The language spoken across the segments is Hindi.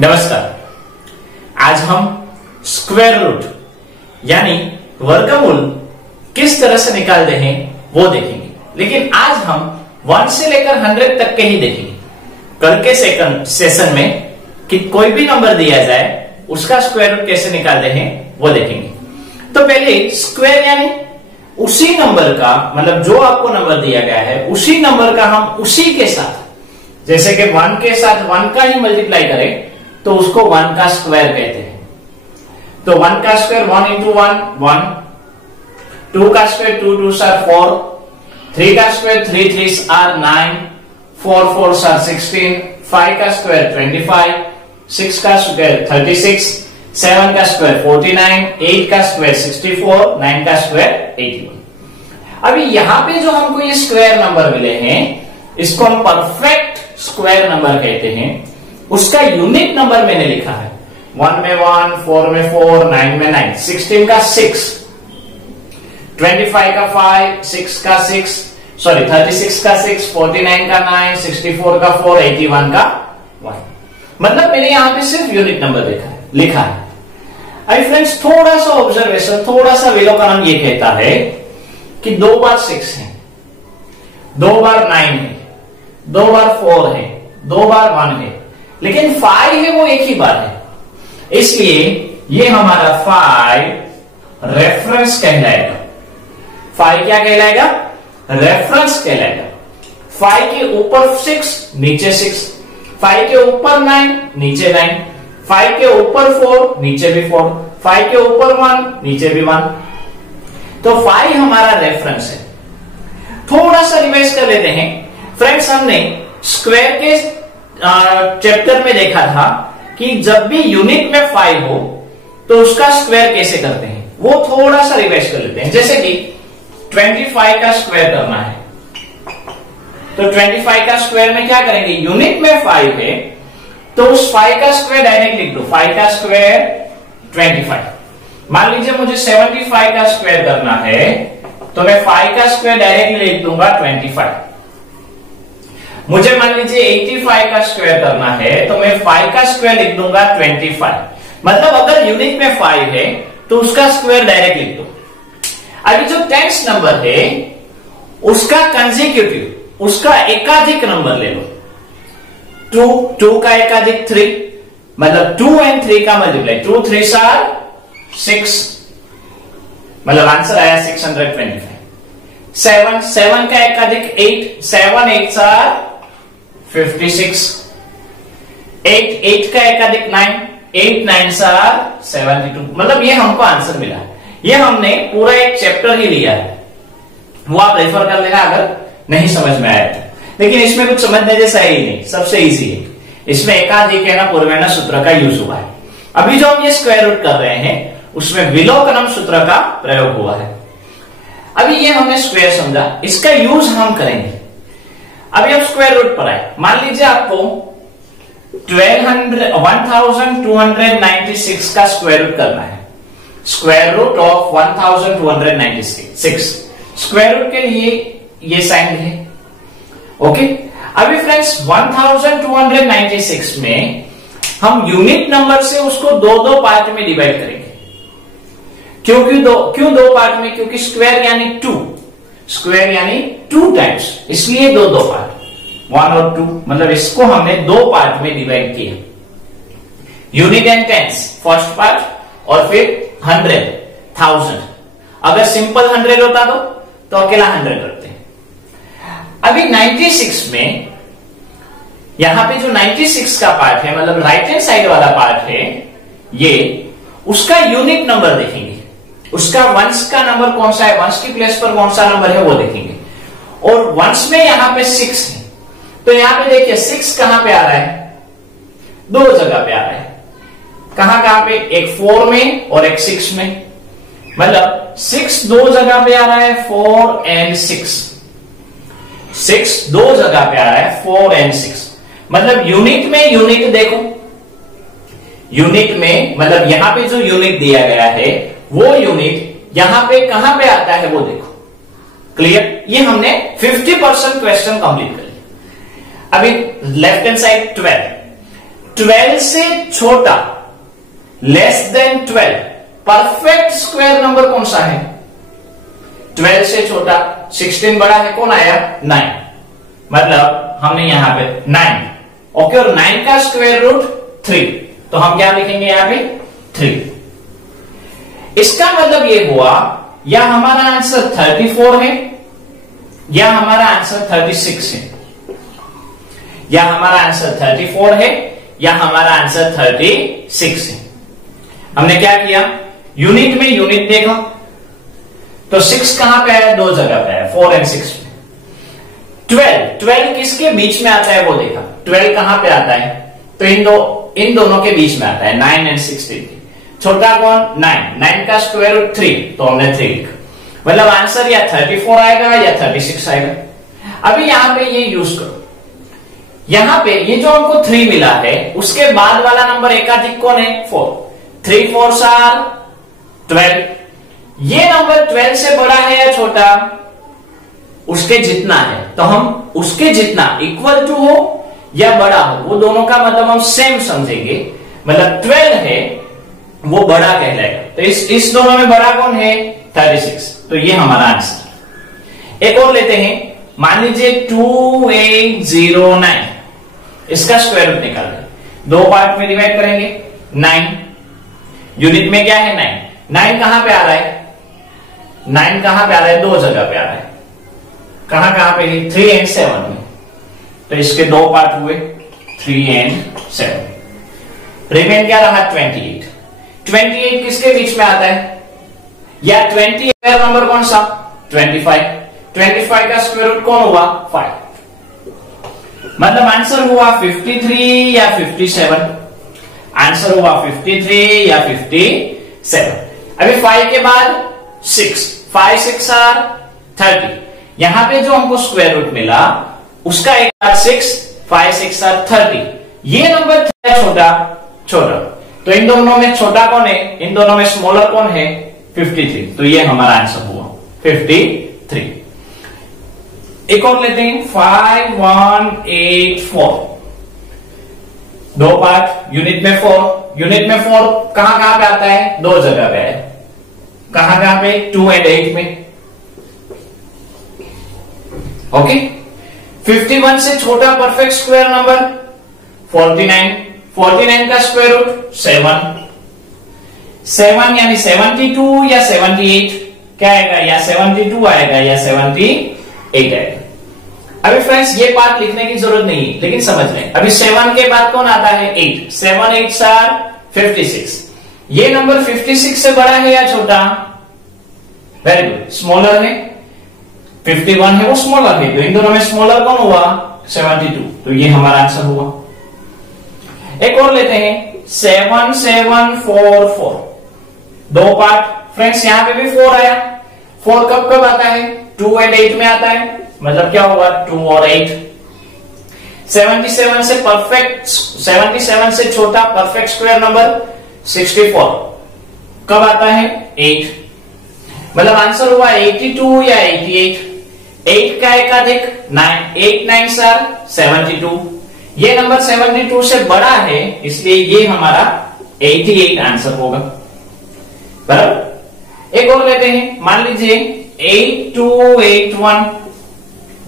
नमस्कार। आज हम स्क्वायर रूट यानी वर्गमूल किस तरह से निकालते हैं वो देखेंगे, लेकिन आज हम 1 से लेकर 100 तक के ही देखेंगे। कल के सेशन में कि कोई भी नंबर दिया जाए उसका स्क्वायर रूट कैसे निकालते हैं वो देखेंगे। तो पहले स्क्वायर यानी उसी नंबर का, मतलब जो आपको नंबर दिया गया है उसी नंबर का हम उसी के साथ, जैसे कि 1 के साथ 1 का ही मल्टीप्लाई करें तो उसको 1 का स्क्वायर कहते हैं। तो 1 का स्क्वायर 1 इंटू 1 1, 2 का स्क्वायर 2 2 4, 3 का स्क्वायर 3 3 9, 4 4 16, 5 का स्क्वायर 25, 6 का स्क्वायर 36, 7 का स्क्वायर 49, 8 का स्क्वायर 64, 9 का स्क्वायर 81। अभी यहां पे जो हमको ये स्क्वायर नंबर मिले हैं इसको हम परफेक्ट स्क्वायर नंबर कहते हैं। उसका यूनिट नंबर मैंने लिखा है 1 में 1, 4 में 4, 9 में 9, 16 का 6, 25 का 5, 6 का 6, सॉरी 36 का 6, 49 का 9, 64 का 4, 81 का 1। मतलब मैंने यहां पे सिर्फ यूनिट नंबर लिखा है। अभी फ्रेंड्स थोड़ा सा ऑब्जर्वेशन, थोड़ा सा विलोकन ये कहता है कि 2 बार 6 है, 2 बार 9 है, 2 बार 4 है, 2 बार 1 है, लेकिन 5 है वो एक ही बार है। इसलिए ये हमारा 5 रेफरेंस कहलाएगा। 5 क्या कहलाएगा? रेफरेंस कहलाएगा। 5 के ऊपर 6 नीचे 6, 5 के ऊपर 9 नीचे 9, 5 के ऊपर 4 नीचे भी 4, 5 के ऊपर 1 नीचे भी 1। तो 5 हमारा रेफरेंस है। थोड़ा सा रिवाइज कर लेते हैं फ्रेंड्स। हमने स्क्वायर के चैप्टर में देखा था कि जब भी यूनिट में 5 हो तो उसका स्क्वायर कैसे करते हैं, वो थोड़ा सा रिवाइज कर लेते हैं। जैसे कि 25 का स्क्वायर करना है तो 25 का स्क्वायर में क्या करेंगे, यूनिट में 5 है तो उस 5 का स्क्वायर डायरेक्ट लिख दो। 5 का स्क्वायर 25। मान लीजिए मुझे 75 का स्क्वायर करना है तो मैं 5 का स्क्वायर डायरेक्टली लिख दूंगा 25। मुझे मान लीजिए 85 का स्क्वायर करना है तो मैं 5 का स्क्वायर लिख दूंगा 25। मतलब अगर यूनिट में 5 है तो उसका स्क्वायर डायरेक्ट लिख दो। अभी जो टेंस नंबर है उसका कंसेक्यूटिव, उसका एकाधिक नंबर ले लो। 2 का एकाधिक 3, मतलब 2 and 3 का मल्टीप्लाई, 2 3 6, मतलब आंसर आया 625। 7 का एकाधिक 8, 7 8 56, 8 का एकाधिक 9, 8 9 72। मतलब ये हमको आंसर मिला। ये हमने पूरा एक चैप्टर ही लिया है, वो आप रेफर कर लेना अगर नहीं समझ में आया तो। लेकिन इसमें कुछ समझने जैसा ही नहीं, सबसे इजी है। इसमें एकाधिक है ना पूर्वेण सूत्र का यूज हुआ है। अभी जो हम ये स्क्वायर रूट कर रहे हैं उसमें विलोकनम सूत्र का प्रयोग हुआ है। अभी ये हमने स्क्वायर समझा, इसका यूज हम करेंगे। अभी अब स्क्वायर रूट पर आए। मान लीजिए आपको 1296 का स्क्वायर रूट करना है। Square root of 1296, square root के लिए ये साइन है। ओके, अभी फ्रेंड्स 1296 में हम यूनिट नंबर से उसको दो पार्ट में डिवाइड करेंगे। क्यों दो पार्ट में? क्योंकि स्क्वायर यानी 2, स्क्वायर यानी 2 टाइम्स, इसलिए दो पार्ट, 1 और 2। मतलब इसको हमने 2 पार्ट में डिवाइड किया। Unit and tens first part और फिर 100 1000। अगर सिंपल 100 होता तो अकेला 100 रखते हैं। अभी 96 में यहां पे जो 96 का पार्ट है, मतलब राइट हैंड साइड वाला पार्ट है, ये उसका यूनिट नंबर देखेंगे। उसका वंश का नंबर कौन सा है, वंश की प्लेस पर कौन सा नंबर है वो देखेंगे। और वंश में यहां पे 6 है तो यहां पे देखिए 6 कहां पे आ रहा है, 2 जगह पे आ रहा है। कहां पे? एक 4 में और एक 6 में। मतलब 6 2 जगह पे आ रहा है, 4 and 6। 6 2 जगह पे आ रहा है, 4 and 6। मतलब यूनिट में यूनिट देखो, यूनिट में मतलब यहां पे जो यूनिट दिया गया है वो यूनिट यहां पे कहां पे आता है वो देखो। क्लियर? ये हमने 50% क्वेश्चन कंप्लीट कर लिया। अभी लेफ्ट हैंड साइड 12 12 से छोटा, less than 12, perfect square number कौन सा है? 12 से छोटा, 16 बड़ा है, कौन आया? 9। मतलब हमने यहां पे 9, ओके, और 9 का स्क्वायर रूट 3, तो हम क्या लिखेंगे यहां पे? 3। इसका मतलब ये हुआ या हमारा आंसर 34 है या हमारा आंसर 36 है, या हमारा आंसर 34 है या हमारा आंसर 36 है। हमने क्या किया? यूनिट में यूनिट देखा, तो 6 कहां पे आया? दो जगह पे आया, 4 और 6 में। 12 किसके बीच में आता है वो देखा, 12 कहां पे आता है? तो इन दोनों के बीच में आता है, 9 और 16। छोटा कौन? 9 का स्क्वायर रूट 3, तो हमने 3 लिखा। मतलब आंसर या 34 आएगा या 36 आएगा। अभी यहां पे ये यूज करो, यहां पे ये जो हमको 3 मिला है, उसके बाद वाला नंबर एकाधिक कौन है? 4। 3 4s are 12। ये नंबर 12 से बड़ा है या छोटा? उसके जितना है, तो हम उसके जितना इक्वल टू हो या बड़ा हो, वो दोनों का मतलब हम सेम समझेंगे। मतलब 12 है वो बड़ा कहलाएगा, तो इस दोनों में बड़ा कौन है? 36, तो ये हमारा आंसर। एक और लेते हैं, मान लीजिए 2809, इसका स्क्वायर रूट निकाल दें, दो पार्ट में डिवाइड करेंगे। 9 यूनिट में क्या है? 9 कहां पे आ रहा है? 9 कहां पे आ रहा है? दो जगह पे आ रहा है। कहां पे? 3 और 7 में, तो इसके दो पार्ट हुए, 3 और 7। रिमेन क्या रहा? 28। 28 किसके बीच में आता है? या 20 नंबर कौन सा? 25। 25 का स्क्वायर रूट कौन हुआ? 5। मतलब आंसर हुआ 53 या 57। आंसर हुआ 53 या 57। अभी 5 के बाद 6, 5 6 are 30। यहां पे जो हमको स्क्वायर रूट मिला उसका एक बार 6, 5 6 are 30। ये नंबर छोटा, तो इन दोनों में छोटा कौन है? इन दोनों में स्मॉलर कौन है? 53। तो ये हमारा आंसर हुआ 53। एक और लेते हैं, 5184। दो पार्ट, यूनिट में 4। यूनिट में 4 कहां पे आता है? दो जगह पे है। कहां पे? 2 और 8 में, ओके। 51 से छोटा परफेक्ट स्क्वायर नंबर 49। 49 का स्क्वायर रूट 7 यानी 72 या 78, क्या आएगा? या 72 आएगा या 78 आएगा। अभी फ्रेंड्स ये बात लिखने की जरूरत नहीं है, लेकिन समझ लें। अभी 7 के बाद कौन आता है? 8। 7 8 are 56। ये नंबर 56 से बड़ा है या छोटा? वेरी गुड, स्मॉलर है। 51 है वो स्मॉलर है, तो इन दोनों में स्मॉलर कौन हुआ? 72। तो ये हमारा आंसर हुआ। एक और लेते हैं, 7744। दो पार्ट, फ्रेंड्स यहां पे भी 4 आया। 4 कब आता है? 2 और 8 में आता है। मतलब क्या हुआ? 2 और 8। 77 से छोटा परफेक्ट स्क्वायर नंबर 64 कब आता है? 8। मतलब आंसर हुआ 82 या 88। 8 का एकाधिक 9, 8 9s are 72। ये नंबर 72 से बड़ा है, इसलिए ये हमारा 88 आंसर होगा, बराबर। एक और लेते हैं, मान लीजिए 8281।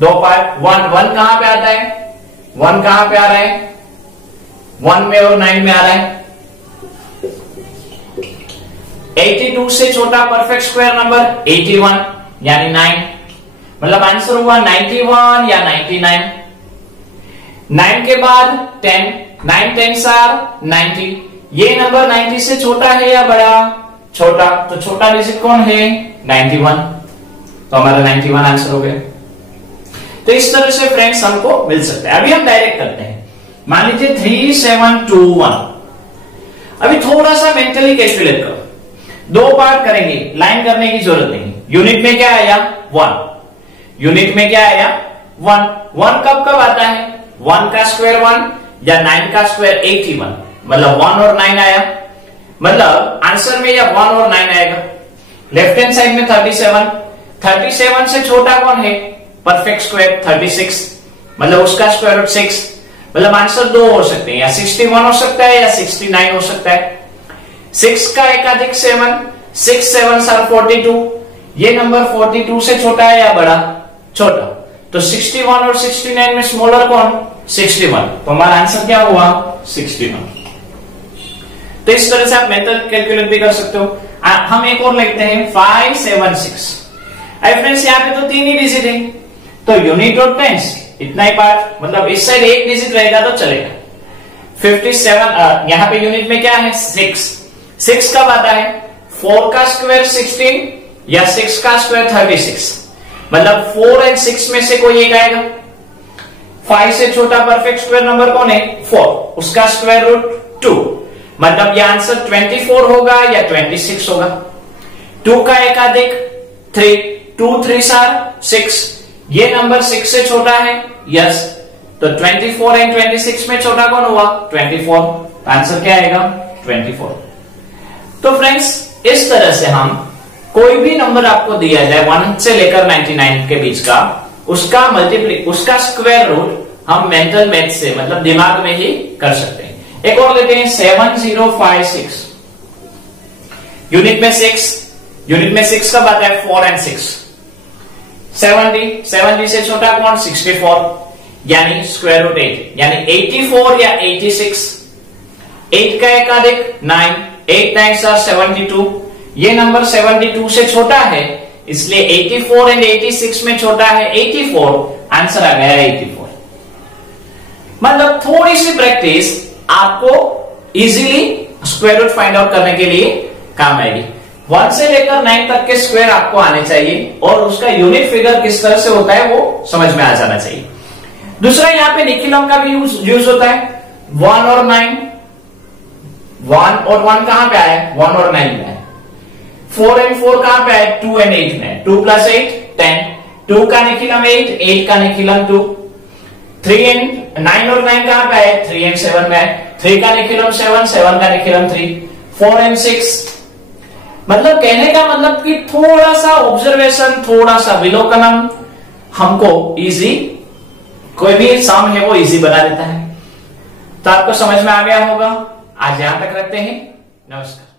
दो पार्ट, 1 कहां पे आता है? 1 कहां पे आ रहा है? 1 में और 9 में आ रहा है। 82 से छोटा परफेक्ट स्क्वायर नंबर 81 यानी 9। मतलब आंसर हुआ 91 या 99। 9 के बाद 10, 9 10s are 90। ये नंबर 90 से छोटा है या बड़ा? छोटा, तो छोटा डिजिट कौन है? 91। तो हमारा 91 आंसर हो गया। तो इस तरह से फ्रेंड्स हमको मिल सकता है। अभी हम डायरेक्ट करते हैं, मान लीजिए 3721। अभी थोड़ा सा मेंटली कैलकुलेट करो। दो पार्ट करेंगे, लाइन करने की जरूरत नहीं। यूनिट में क्या आया? 1। यूनिट में क्या आया? 1। 1 कब आता है? 1 का स्क्वायर 1 या 9 का स्क्वायर 81। मतलब 1 और 9 आया। मतलब आंसर में या 1 और 9 आएगा। लेफ्ट हैंड साइड में 37। 37 से छोटा कौन है? Perfect square 36। मतलब उसका स्क्वायर रूट 6। मतलब आंसर दो हो सकते हैं, या 61 हो सकता है या 69 हो सकता है। 6 का एकाधिक 7, 6 7 आर 42, ये नंबर 42 से छोटा है या बड़ा? छोटा। तो 61 और 69 में स्मॉलर कौन? 61। तो हमारा आंसर क्या हुआ? 61। तो इस तरह से आप मेथड कैलकुलेट भी कर सकते हो। हम एक और लिखते हैं 576। फ्रेंड्स यहाँ पे तो 3 ही डिजिट है, तो यूनिट और टेंस इतना ही पार्ट, मतलब इस साइड एक डिजिट रहेगा तो चलेगा। 57 यहाँ पे यूनिट में क्या है? 6। 6 कब आता है? 4 का स्क्वायर 16 या 6 का स्क्वायर 36, मतलब 4 और 6 में से कोई एक आएगा। 5 से छोटा परफेक्ट स्क्वायर नंबर कौन है? 4, उसका स्क्वायर रूट 2, मतलब ये आंसर 24 होगा या 26 होगा। 2 का एकाधिक 3, 2 3 आर 6, ये नंबर 6 से छोटा है, यस। तो 24 एंड 26 में छोटा कौन हुआ? 24। आंसर क्या आएगा? 24। तो फ्रेंड्स इस तरह से हम कोई भी नंबर आपको दिया जाए 1 से लेकर 99 के बीच का, उसका स्क्वायर रूट हम मेंटल मैथ से, मतलब दिमाग में ही कर सकते हैं। एक और लेते हैं 7056। यूनिट में 6 कब आता है? 4 और 6। 70 से छोटा कौन? 64, यानी स्क्वायर रूट 8, यानी 84 या 86। 8 का एकाधिक 9, 8 9 आर 72, ये नंबर 72 से छोटा है, इसलिए 84 एंड 86 में छोटा है 84, आंसर आ गया 84। मतलब थोड़ी सी प्रैक्टिस आपको easily square root find out करने के लिए काम आएगी। 1 से लेकर 9 तक के स्क्वायर आपको आने चाहिए और उसका यूनिट फिगर किस तरह से होता है वो समझ में आ जाना चाहिए। दूसरा यहाँ पे निखिलम का भी यूज होता है। 1 और 9, 1 और 1 कहां पे आया? 1 और 9 में। 4 एंड 4 कहां पे आए? 2 एंड 8 में। 2 + 8 10, 2 का निखिलम 8, 8 का निखिलम 2। 3 एंड 9 और 9 कहां पे आए? 3 एंड 7 में आए। 3 का निखिलम 7, 7 का निखिलम 3। 4 एंड 6, मतलब कहने का मतलब कि थोड़ा सा ऑब्जर्वेशन, थोड़ा सा विलोकनम हमको इजी, कोई भी सम है वो इजी बना देता है। तो आपको समझ में आ गया होगा। आज यहां तक रखते हैं। नमस्कार।